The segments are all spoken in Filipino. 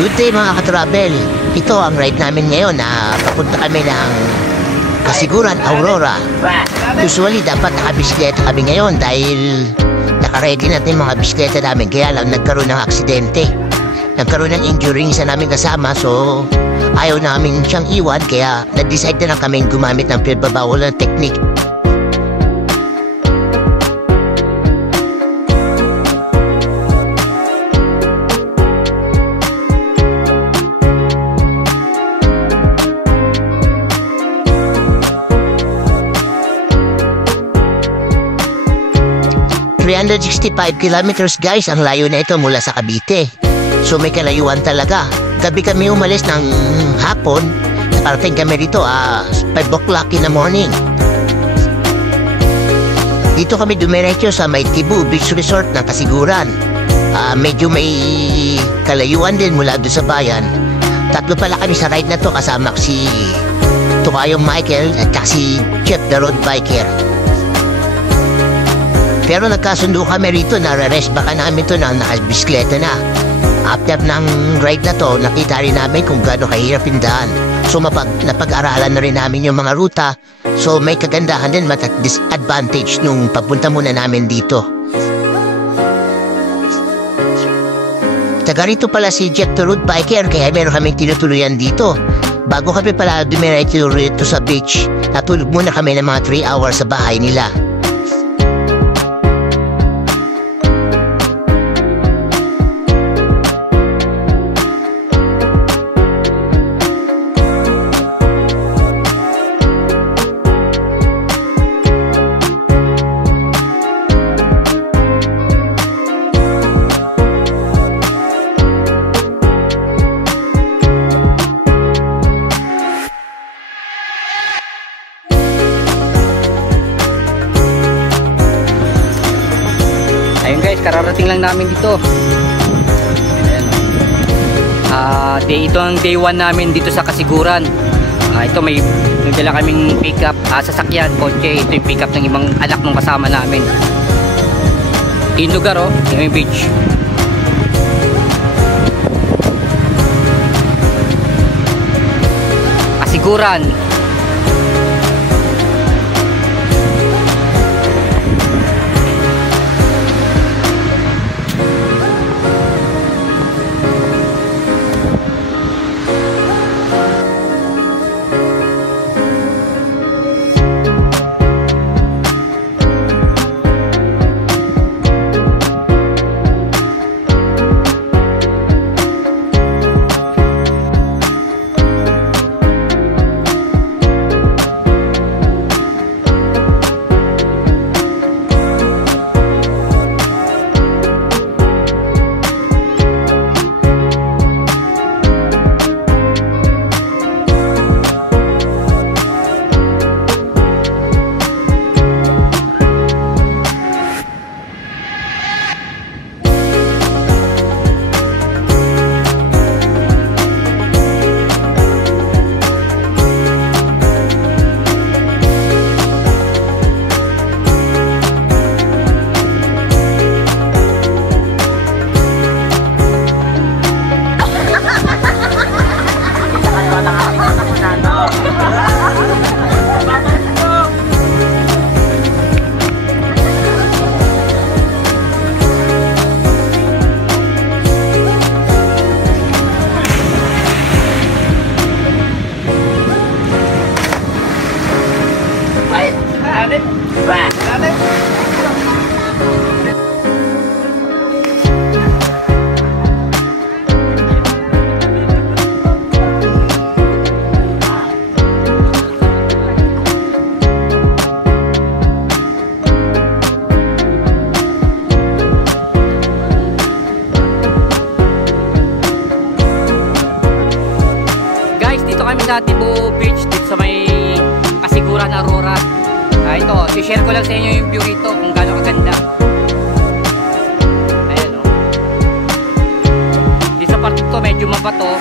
Good day mga ka-travel. Ito ang ride namin ngayon na papunta kami ng Kasiguran, Aurora. Usually dapat nakabisikleta kami ngayon dahil nakaready natin mga bisikleta namin. Kaya lang nagkaroon ng aksidente. Nagkaroon ng injury sa namin kasama, so ayaw namin siyang iwan. Kaya nag-decide na lang kami gumamit ng pinagbabawal ng technique. 365 kilometers guys ang layo na ito mula sa Cavite. So may kalayuan talaga. Gabi kami umalis ng hapon. Nakarating kami dito 5 o'clock in the morning. Dito kami dumiretso sa May Tibu Beach Resort ng Kasiguran. Medyo may kalayuan din mula doon sa bayan. Tatlo pala kami sa ride na to kasama si Tukayong Michael at si Jeff the road biker. Pero nagkasundo kami rito na re-rest baka namin to na nakabisikleta na. After ng ride na to, nakita rin namin kung gaano kahirap yung daan. So napag-aralan na rin namin yung mga ruta. So may kagandahan din at disadvantage nung papunta muna namin dito. Taga rito pala si Jeff the road biker kaya meron kaming tinutuluyan dito. Bago kami pala dumiretso rito sa beach, natulog muna kami ng mga 3 hours sa bahay nila. Ayun guys, kararating lang namin dito. Ito ang day 1 namin dito sa Kasiguran. Ito may dala kaming pick-up, sasakyan, kotse. Ito yung pick-up ng ibang anak ng kasama namin. Yung lugar yung beach. Kasiguran. Sa Tibu Beach dito sa may Kasiguran, Aurora. Ito, i-share ko lang sa inyo yung view rito kung gaano kaganda. Ayan dito sa part ito medyo mabato.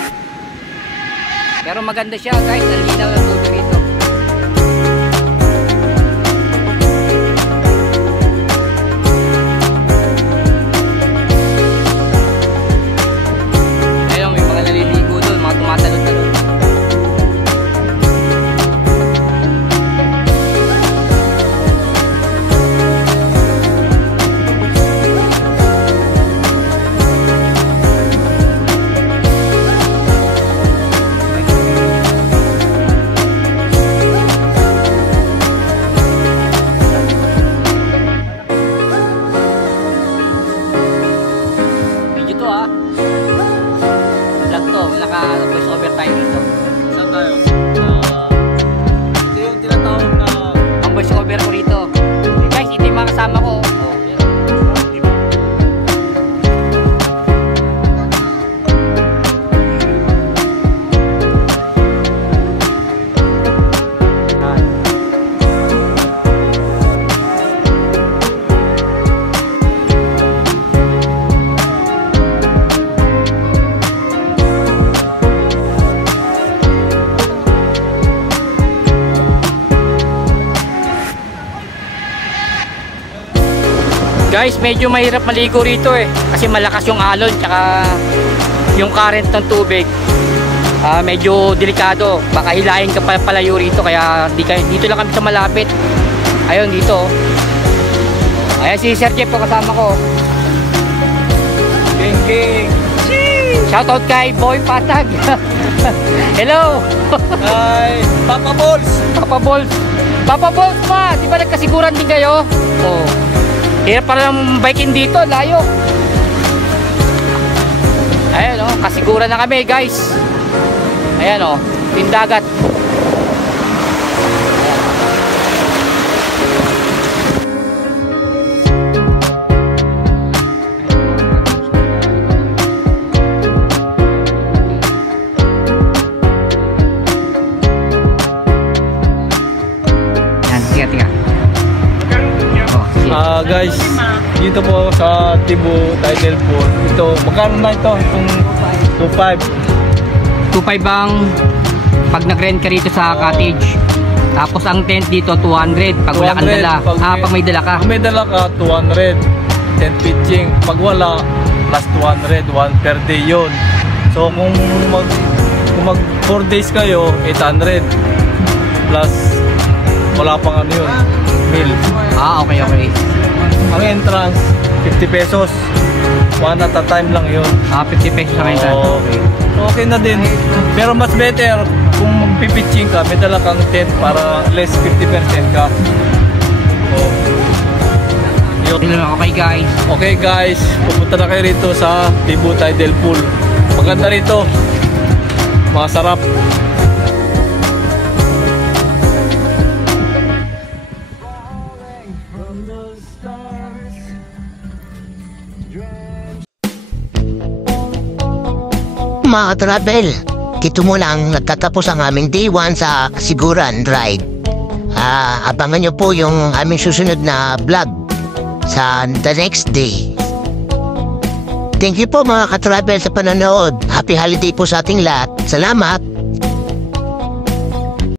Pero maganda siya guys, ang linaw ng tubig rito. Ayun, may mga tayo dito. Saan tayo? Ito yung tinatawag na... Ang voice over ko rito. Guys, ito yung mga kasama ko. Oh, yan. Guys, medyo mahirap maligo rito eh kasi malakas yung alon tsaka yung current ng tubig. Medyo delikado, baka hilahin ka palayo rito kaya dito lang kami sa malapit. Ayun dito. Ayan si Sir Jeff kasama ko. King. Shoutout kay Boy Patag. Hello. Hi, Papa Balls. Papa Balls. Papa Balls pa, di ba nagkasiguran din kayo? Oh. Hirap para ng biking dito, layo. Ayan o, kasiguran na kami guys. Ayan o, tindagat. Ayan, tiga. Guys, dito po sa Tibu Tidal Pool. Ito, magkano na ito? Itong 2.5. 2.5 ang pag nag-rent ka rito sa cottage. Tapos ang tent dito 200 pag wala kang dala. Pag may dala ka. Pag may dala ka 200. Tent pitching. Pag wala, plus 200. 1 per day yun. So kung mag 4 days kayo, 800. Plus wala pang ano yun, meal. Okay. Ang entrance 50 pesos. One at a time lang yun. 50 pesos sa entrance. Okay. Okay na din. Pero mas better kung magpipitching ka, may dala kang tent para less 50% ka. Oh. Okay guys. Okay guys, pupunta na kayo rito sa Tibu Tidal Pool. Maganda rito. Masarap. Mga travel, dito mo lang nagtatapos ang aming day 1 sa Kasiguran Ride. Abangan nyo po yung aming susunod na vlog sa the next day. Thank you po mga ka-travel sa panonood. Happy holiday po sa ating lahat. Salamat!